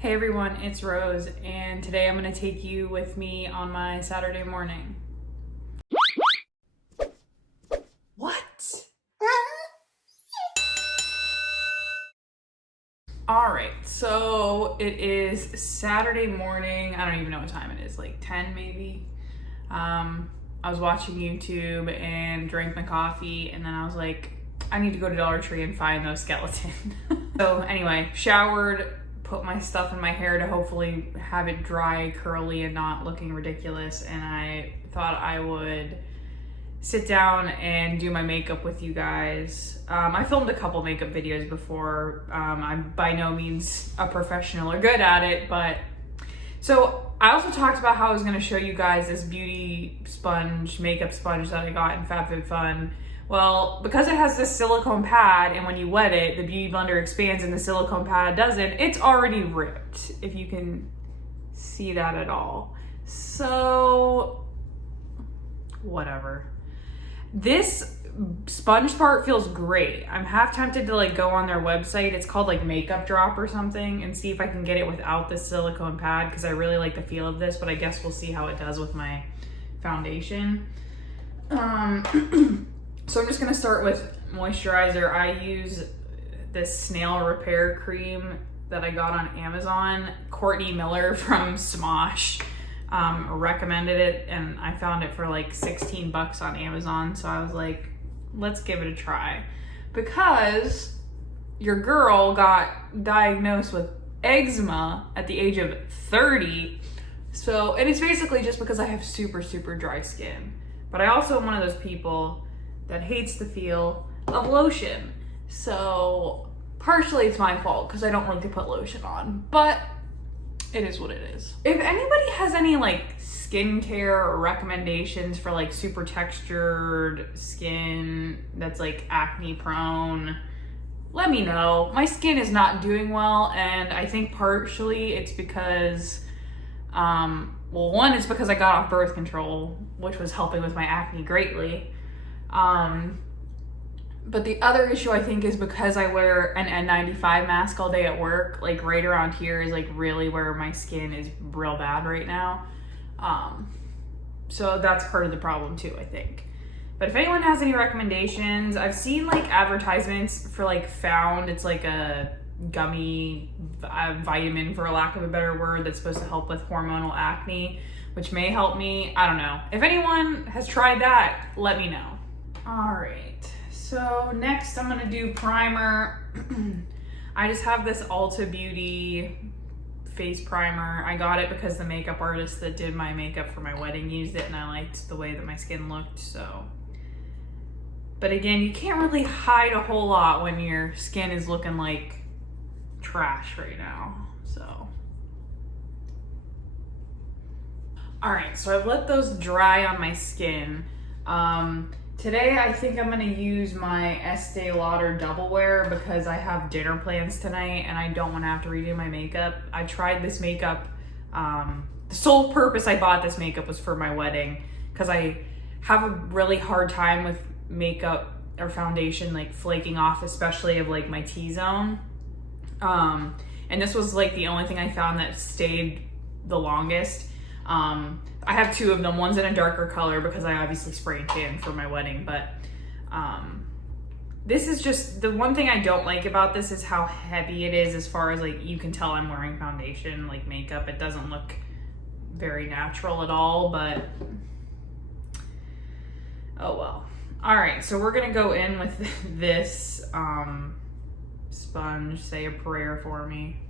Hey everyone, it's Rose, and today I'm going to take you with me on my Saturday morning. What? Alright, so it is Saturday morning. I don't even know what time it is, like 10 maybe. I was watching YouTube and drank my coffee, and then I was like, I need to go to Dollar Tree and find those skeletons. So anyway, showered, put my stuff in my hair to hopefully have it dry, curly, and not looking ridiculous. And I thought I would sit down and do my makeup with you guys. I filmed a couple makeup videos before. I'm by no means a professional or good at it, but so I also talked about how I was going to show you guys this beauty sponge, makeup sponge that I got in FabFitFun. Well, because it has this silicone pad, and when you wet it, the Beauty Blender expands and the silicone pad doesn't, it's already ripped, if you can see that at all. So, whatever. This sponge part feels great. I'm half tempted to like go on their website. It's called like Makeup Drop or something, and see if I can get it without the silicone pad, because I really like the feel of this, but I guess we'll see how it does with my foundation. So I'm just gonna start with moisturizer. I use this snail repair cream that I got on Amazon. Courtney Miller from Smosh recommended it, and I found it for like 16 bucks on Amazon. So I was like, let's give it a try. Because your girl got diagnosed with eczema at the age of 30. So, and it's basically just because I have super, super dry skin. But I also am one of those people that hates the feel of lotion. So partially it's my fault because I don't like to put lotion on, but it is what it is. If anybody has any like skincare or recommendations for like super textured skin that's like acne prone, let me know. My skin is not doing well, and I think partially it's because well, one, it's because I got off birth control, which was helping with my acne greatly. But the other issue I think is because I wear an N95 mask all day at work, like right around here is like really where my skin is real bad right now. So that's part of the problem too, I think. But if anyone has any recommendations, I've seen like advertisements for like Found. It's like a gummy vitamin, for a lack of a better word, that's supposed to help with hormonal acne, which may help me. I don't know. If anyone has tried that, let me know. All right, so next I'm gonna do primer. I just have this Ulta Beauty face primer. I got it because the makeup artist that did my makeup for my wedding used it, and I liked the way that my skin looked, so. But again, you can't really hide a whole lot when your skin is looking like trash right now, so. All right, so I've let those dry on my skin. Today, I think I'm gonna use my Estee Lauder Double Wear because I have dinner plans tonight and I don't wanna have to redo my makeup. I tried this makeup, the sole purpose I bought this makeup was for my wedding, because I have a really hard time with makeup or foundation like flaking off, especially of like my T-zone. And this was like the only thing I found that stayed the longest. I have two of them. One's in a darker color because I obviously spray and tan for my wedding, but this is just, the one thing I don't like about this is how heavy it is, as far as like, you can tell I'm wearing foundation, like makeup. It doesn't look very natural at all, but oh well. All right, so we're gonna go in with this sponge. Say a prayer for me.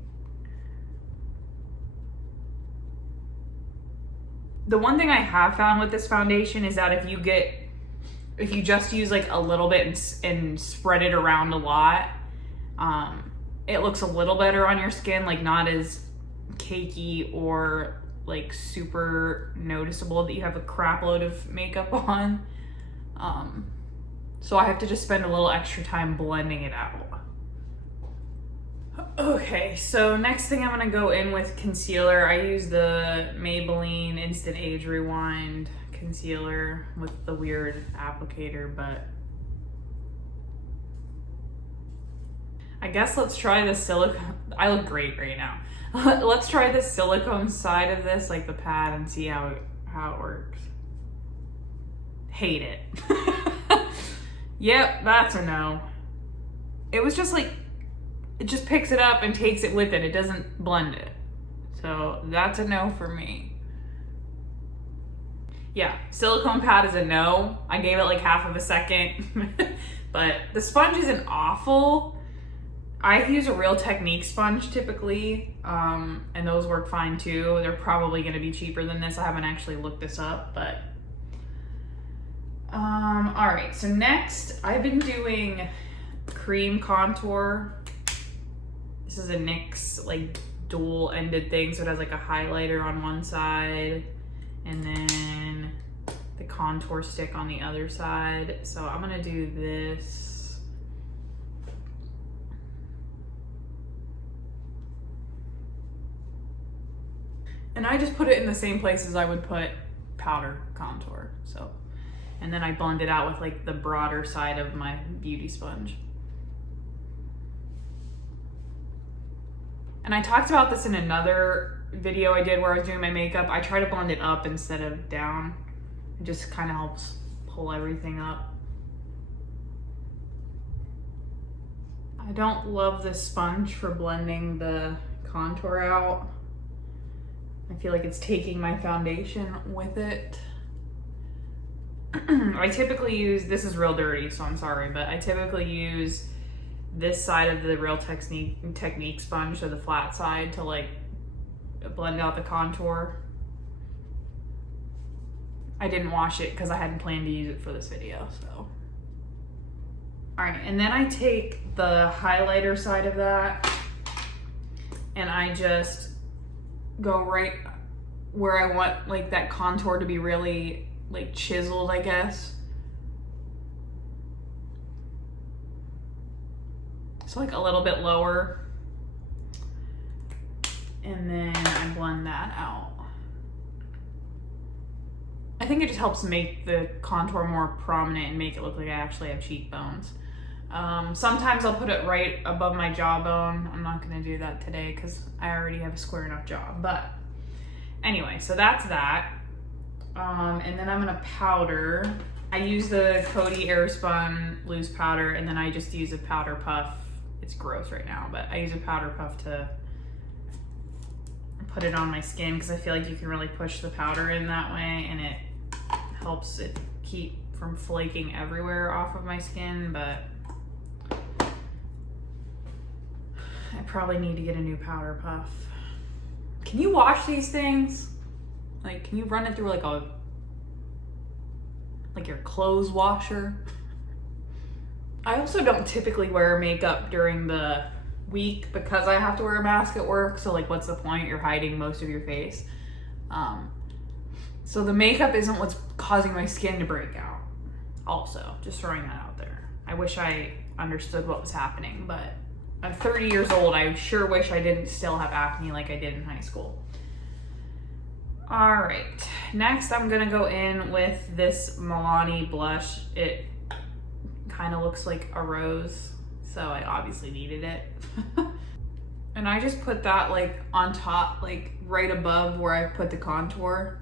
The one thing I have found with this foundation is that if you just use like a little bit and spread it around a lot, it looks a little better on your skin, like not as cakey or like super noticeable that you have a crap load of makeup on. So I have to just spend a little extra time blending it out. Okay, so next thing I'm gonna go in with concealer. I use the Maybelline Instant Age Rewind concealer with the weird applicator, but I guess let's try the silicone. I look great right now. Let's try the silicone side of this, like the pad, and see how it works. Hate it. Yep, that's a no. It was just like, it just picks it up and takes it with it. It doesn't blend it. So that's a no for me. Yeah, silicone pad is a no. I gave it like half of a second. But the sponge isn't awful. I use a Real Technique sponge typically, and those work fine too. They're probably gonna be cheaper than this. I haven't actually looked this up, but. All right, so next I've been doing cream contour. This is a NYX like dual ended thing. So it has like a highlighter on one side and then the contour stick on the other side. So I'm gonna do this. And I just put it in the same places I would put powder contour, so. And then I blend it out with like the broader side of my beauty sponge. And I talked about this in another video I did where I was doing my makeup. I try to blend it up instead of down. It just kind of helps pull everything up. I don't love this sponge for blending the contour out. I feel like it's taking my foundation with it. I typically use, this is real dirty, so I'm sorry, but I typically use this side of the Real Technique sponge, so the flat side, to like blend out the contour. I didn't wash it because I hadn't planned to use it for this video, so. All right, and then I take the highlighter side of that and I just go right where I want like that contour to be really like chiseled, I guess. So like a little bit lower. And then I blend that out. I think it just helps make the contour more prominent and make it look like I actually have cheekbones. Sometimes I'll put it right above my jawbone. I'm not gonna do that today because I already have a square enough jaw, but anyway, so that's that. And then I'm gonna powder. I use the Coty Airspun loose powder, and then I just use a powder puff. It's gross right now, but I use a powder puff to put it on my skin because I feel like you can really push the powder in that way, and it helps it keep from flaking everywhere off of my skin, but I probably need to get a new powder puff. Can you wash these things? Like, can you run it through like your clothes washer? I also don't typically wear makeup during the week because I have to wear a mask at work. So like, what's the point? You're hiding most of your face. So the makeup isn't what's causing my skin to break out. Also, just throwing that out there. I wish I understood what was happening, but I'm 30 years old. I sure wish I didn't still have acne like I did in high school. All right, next I'm gonna go in with this Milani blush. It kind of looks like a rose, so I obviously needed it. And I just put that like on top, like right above where I put the contour.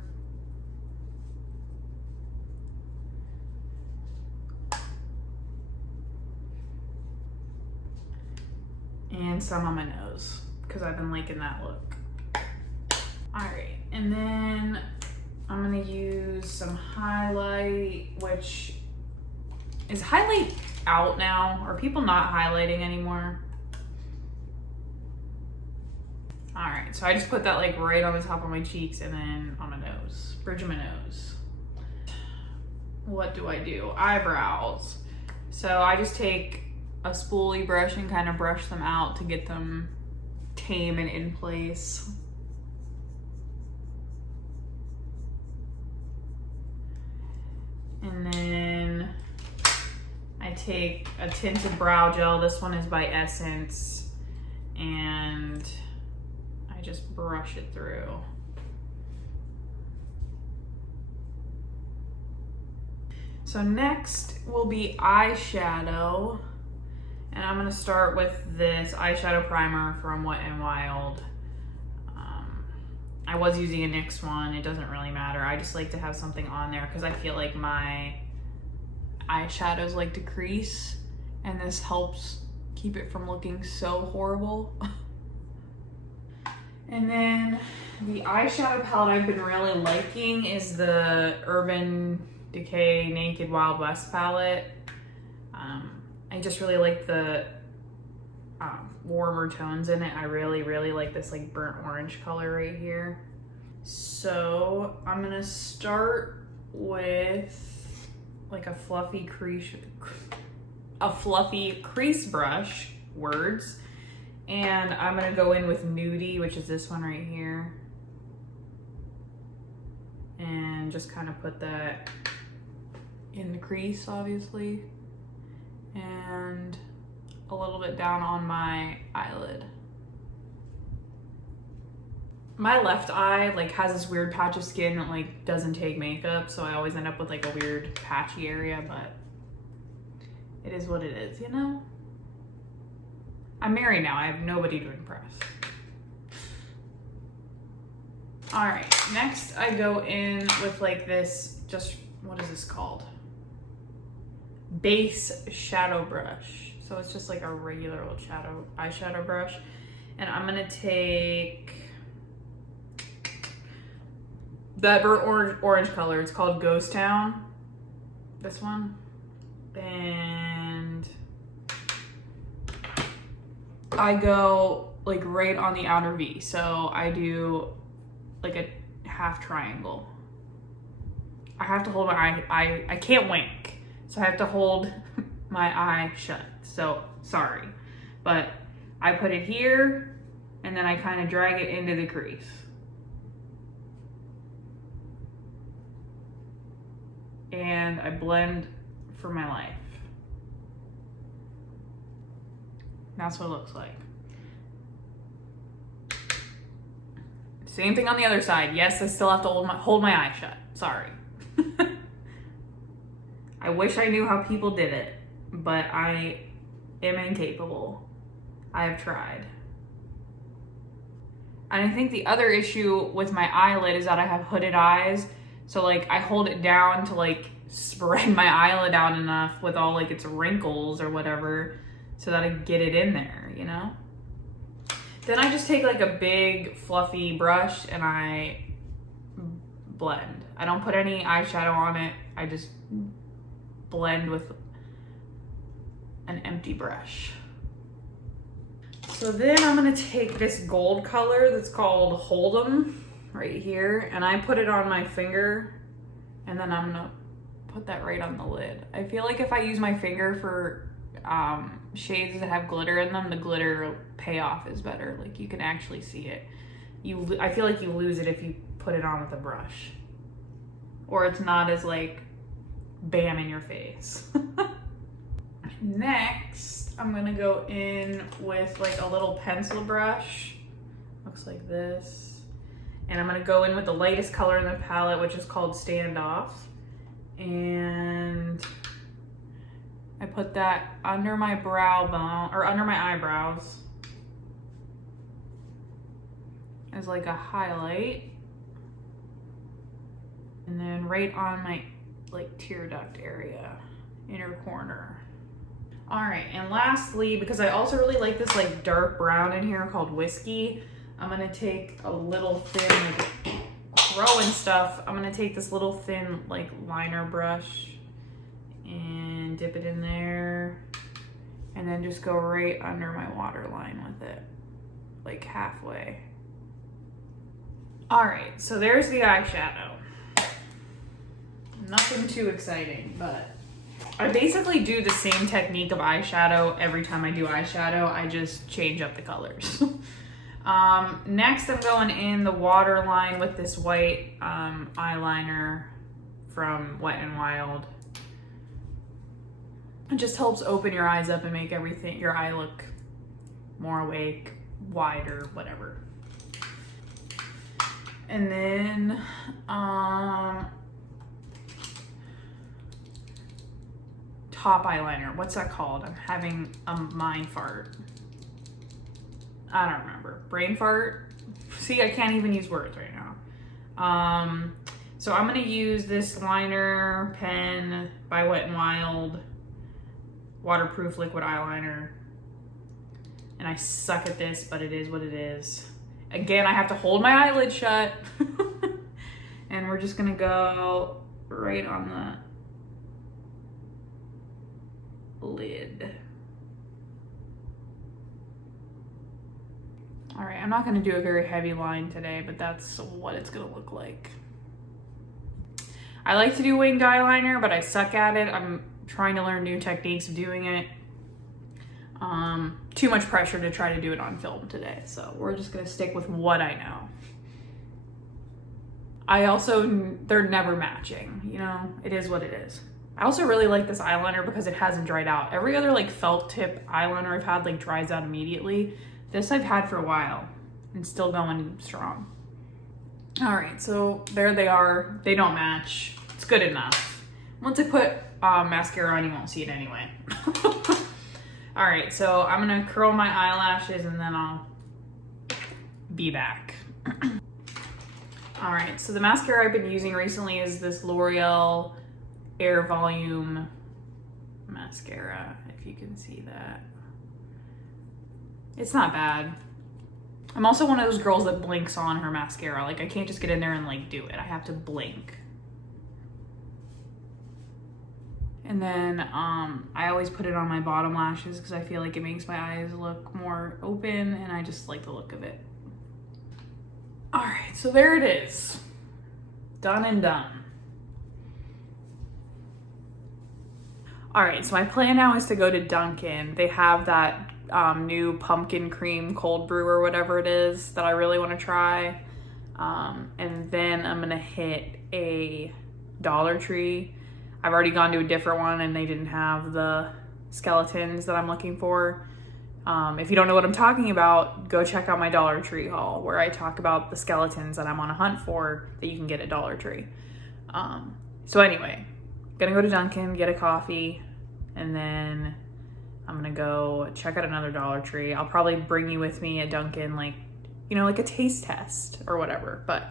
And some on my nose, because I've been liking that look. All right, and then I'm gonna use some highlight, which is highlight out now? Are people not highlighting anymore? All right, so I just put that like right on the top of my cheeks and then on my nose, bridge of my nose. What do I do? Eyebrows. So I just take a spoolie brush and kind of brush them out to get them tame and in place. And then I take a tinted brow gel. This one is by Essence, and I just brush it through. So next will be eyeshadow, and I'm gonna start with this eyeshadow primer from Wet n Wild. I was using a NYX one. It doesn't really matter. I just like to have something on there because I feel like my eyeshadows like to crease, and this helps keep it from looking so horrible. And then the eyeshadow palette I've been really liking is the Urban Decay Naked Wild West palette. I just really like the warmer tones in it. I really like this like burnt orange color right here. So I'm gonna start with like a fluffy crease brush, words. And I'm gonna go in with Nudie, which is this one right here. And just kind of put that in the crease, obviously. And a little bit down on my eyelid. My left eye like has this weird patch of skin that like doesn't take makeup, so I always end up with like a weird patchy area, but it is what it is, you know? I'm married now, I have nobody to impress. All right, next I go in with like this, just, what is this called? Base shadow brush. So it's just like a regular old eyeshadow brush. And I'm gonna take that burnt orange color. It's called Ghost Town, this one. And I go like right on the outer V. So I do like a half triangle. I have to hold my eye, I can't wink. So I have to hold my eye shut. So sorry, but I put it here and then I kind of drag it into the crease. And I blend for my life. That's what it looks like. Same thing on the other side. Yes, I still have to hold my eye shut. Sorry. I wish I knew how people did it, but I am incapable. I have tried. And I think the other issue with my eyelid is that I have hooded eyes. So like I hold it down to like spread my eyelid out enough with all like its wrinkles or whatever so that I get it in there, you know? Then I just take like a big fluffy brush and I blend. I don't put any eyeshadow on it. I just blend with an empty brush. So then I'm gonna take this gold color that's called Hold'em right here, and I put it on my finger, and then I'm gonna put that right on the lid. I feel like if I use my finger for shades that have glitter in them, the glitter payoff is better. Like you can actually see it. I feel like you lose it if you put it on with a brush, or it's not as like bam in your face. Next, I'm gonna go in with like a little pencil brush. Looks like this. And I'm gonna go in with the lightest color in the palette, which is called Standoff. And I put that under my brow bone, or under my eyebrows, as like a highlight. And then right on my like tear duct area, inner corner. All right, and lastly, because I also really like this like dark brown in here called Whiskey, I'm gonna take a little thin, like throwing stuff, I'm gonna take this little thin like liner brush and dip it in there, and then just go right under my waterline with it, like halfway. All right, so there's the eyeshadow. Nothing too exciting, but I basically do the same technique of eyeshadow every time I do eyeshadow. I just change up the colors. Next, I'm going in the waterline with this white eyeliner from Wet n Wild. It just helps open your eyes up and make your eye look more awake, wider, whatever. And then top eyeliner. What's that called? I'm having a mind fart. I don't remember. Brain fart? See, I can't even use words right now. So I'm gonna use this liner pen by Wet n Wild, waterproof liquid eyeliner. And I suck at this, but it is what it is. Again, I have to hold my eyelid shut. And we're just gonna go right on the lid. All right, I'm not gonna do a very heavy line today, but that's what it's gonna look like. I like to do winged eyeliner, but I suck at it. I'm trying to learn new techniques of doing it. Too much pressure to try to do it on film today, so we're just gonna stick with what I know. They're never matching, you know? It is what it is. I also really like this eyeliner because it hasn't dried out. Every other like felt tip eyeliner I've had like dries out immediately. This I've had for a while and still going strong. All right, so there they are. They don't match. It's good enough. Once I put mascara on, you won't see it anyway. All right, so I'm gonna curl my eyelashes and then I'll be back. All right, so the mascara I've been using recently is this L'Oreal Air Volume mascara, if you can see that. It's not bad. I'm also one of those girls that blinks on her mascara. Like, I can't just get in there and like do it. I have to blink. And then I always put it on my bottom lashes because I feel like it makes my eyes look more open and I just like the look of it. All right, so there it is. Done and done. All right, so my plan now is to go to Dunkin'. They have that new pumpkin cream cold brew or whatever it is that I really want to try. And then I'm gonna hit a Dollar Tree. I've already gone to a different one and they didn't have the skeletons that I'm looking for. If you don't know what I'm talking about, go check out my Dollar Tree haul where I talk about the skeletons that I'm on a hunt for that you can get at Dollar Tree. So anyway, gonna go to Dunkin', get a coffee, and then I'm gonna go check out another Dollar Tree. I'll probably bring you with me at Dunkin', like, you know, like a taste test or whatever, but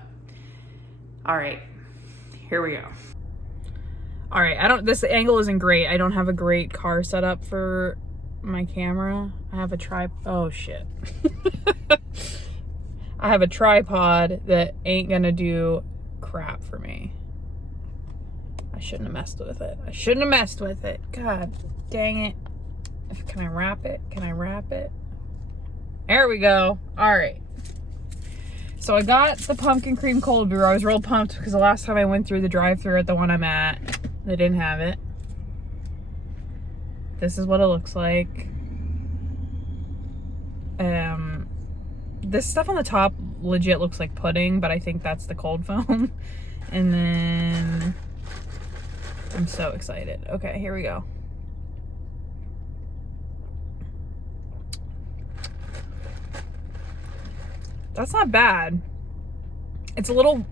all right, here we go. All right, this angle isn't great. I don't have a great car setup for my camera. I have a oh shit. I have a tripod that ain't gonna do crap for me. I shouldn't have messed with it. I shouldn't have messed with it. God dang it. Can I wrap it? Can I wrap it? There we go. All right. So I got the pumpkin cream cold brew. I was real pumped because the last time I went through the drive-thru at the one I'm at, they didn't have it. This is what it looks like. This stuff on the top legit looks like pudding, but I think that's the cold foam. And then I'm so excited. Okay, here we go. That's not bad. It's a little,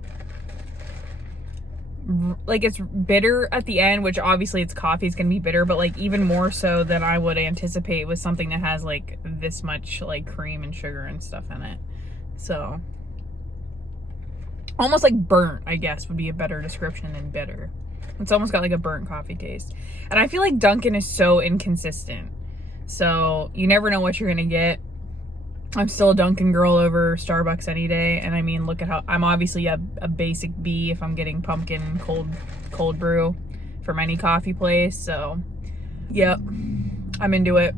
like, it's bitter at the end, which obviously it's coffee, it's gonna be bitter, but like even more so than I would anticipate with something that has like this much like cream and sugar and stuff in it. So almost like burnt, I guess, would be a better description than bitter. It's almost got like a burnt coffee taste. And I feel like Dunkin' is so inconsistent. So you never know what you're gonna get. I'm still a Dunkin' girl over Starbucks any day. And I mean, look at how, I'm obviously a basic B if I'm getting pumpkin cold brew from any coffee place. So, yep, I'm into it.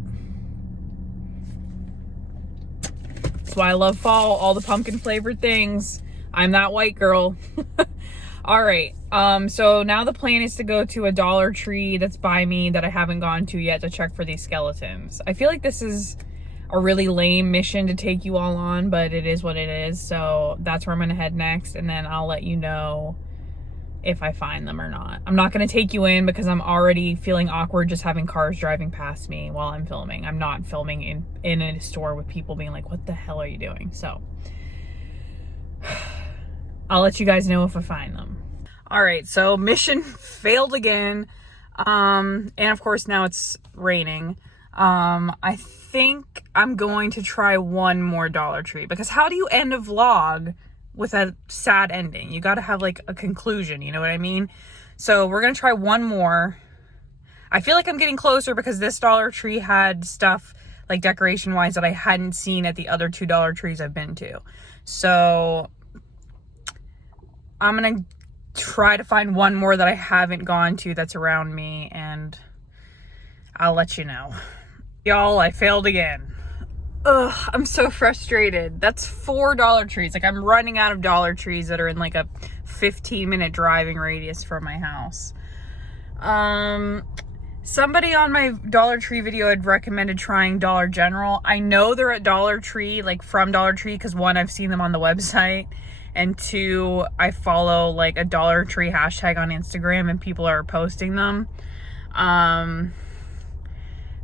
That's why I love fall, all the pumpkin flavored things. I'm that white girl. All right, so now the plan is to go to a Dollar Tree that's by me that I haven't gone to yet to check for these skeletons. I feel like this is a really lame mission to take you all on, but it is what it is. So that's where I'm gonna head next, and then I'll let you know if I find them or not. I'm not gonna take you in because I'm already feeling awkward just having cars driving past me while I'm filming. I'm not filming in a store with people being like, what the hell are you doing? So I'll let you guys know if I find them. All right, so mission failed again. And of course now it's raining. I think I'm going to try one more Dollar Tree, because how do you end a vlog with a sad ending? You got to have like a conclusion, you know what I mean? So we're going to try one more. I feel like I'm getting closer because this Dollar Tree had stuff like decoration wise that I hadn't seen at the other 2 Dollar Trees I've been to. So I'm going to try to find one more that I haven't gone to that's around me, and I'll let you know. Y'all, I failed again. Ugh, I'm so frustrated. That's 4 Dollar Trees. Like, I'm running out of Dollar Trees that are in like a 15-minute driving radius from my house. Somebody on my Dollar Tree video had recommended trying Dollar General. I know they're at Dollar Tree, like from Dollar Tree, because 1, I've seen them on the website, and 2, I follow like a Dollar Tree hashtag on Instagram and people are posting them.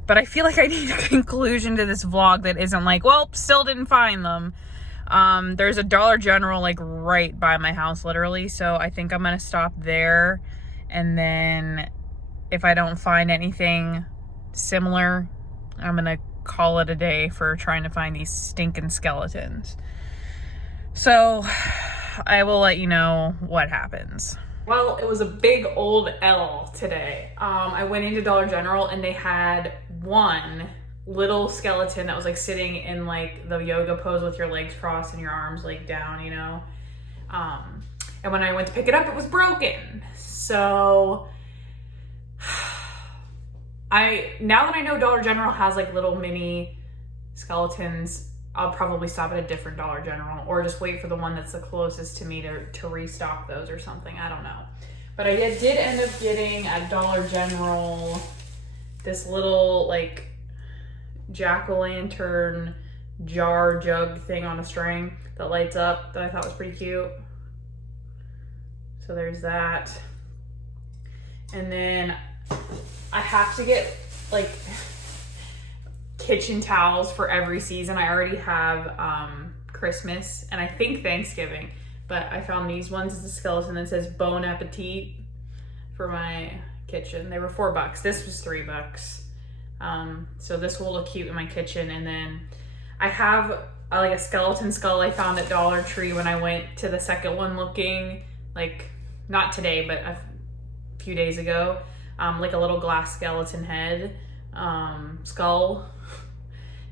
But I feel like I need a conclusion to this vlog that isn't like, well, still didn't find them. There's a Dollar General like right by my house, literally. So I think I'm going to stop there. And then if I don't find anything similar, I'm going to call it a day for trying to find these stinking skeletons. So I will let you know what happens. Well, it was a big old L today. I went into Dollar General and they had one little skeleton that was like sitting in like the yoga pose with your legs crossed and your arms like down, you know? And when I went to pick it up, it was broken. So now that I know Dollar General has like little mini skeletons, I'll probably stop at a different Dollar General or just wait for the one that's the closest to me to restock those or something. I don't know. But I did end up getting at Dollar General this little like jack-o'-lantern jar jug thing on a string that lights up that I thought was pretty cute. So there's that. And then I have to get like kitchen towels for every season. I already have Christmas and I think Thanksgiving, but I found these ones. It's a skeleton that says Bon Appetit for my kitchen. They were $4. This was $3. So this will look cute in my kitchen. And then I have like a skeleton skull I found at Dollar Tree when I went to the second one looking, like not today, but a few days ago. Like a little glass skeleton head skull.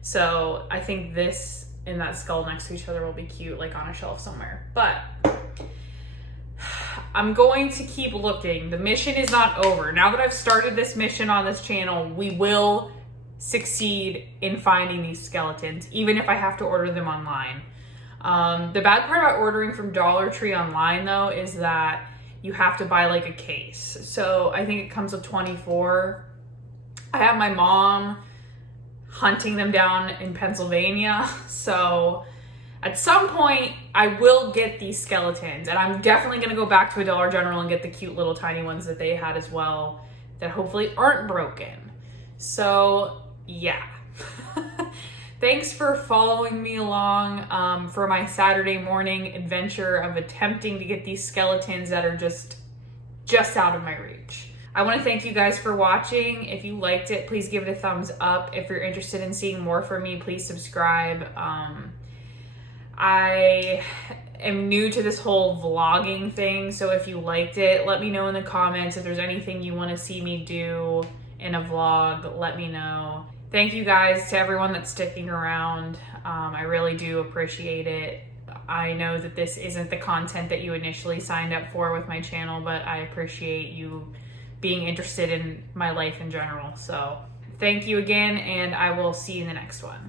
So I think this and that skull next to each other will be cute, like on a shelf somewhere. But I'm going to keep looking. The mission is not over. Now that I've started this mission on this channel, we will succeed in finding these skeletons, even if I have to order them online. The bad part about ordering from Dollar Tree online though is that you have to buy like a case. So I think it comes with 24. I have my mom hunting them down in Pennsylvania. So at some point I will get these skeletons, and I'm definitely gonna go back to a Dollar General and get the cute little tiny ones that they had as well that hopefully aren't broken. So yeah. Thanks for following me along for my Saturday morning adventure of attempting to get these skeletons that are just out of my reach. I want to thank you guys for watching. If you liked it, please give it a thumbs up. If you're interested in seeing more from me, please subscribe. I am new to this whole vlogging thing, so if you liked it, let me know in the comments. If there's anything you want to see me do in a vlog, let me know. Thank you guys to everyone that's sticking around. I really do appreciate it. I know that this isn't the content that you initially signed up for with my channel, but I appreciate you being interested in my life in general. So thank you again, and I will see you in the next one.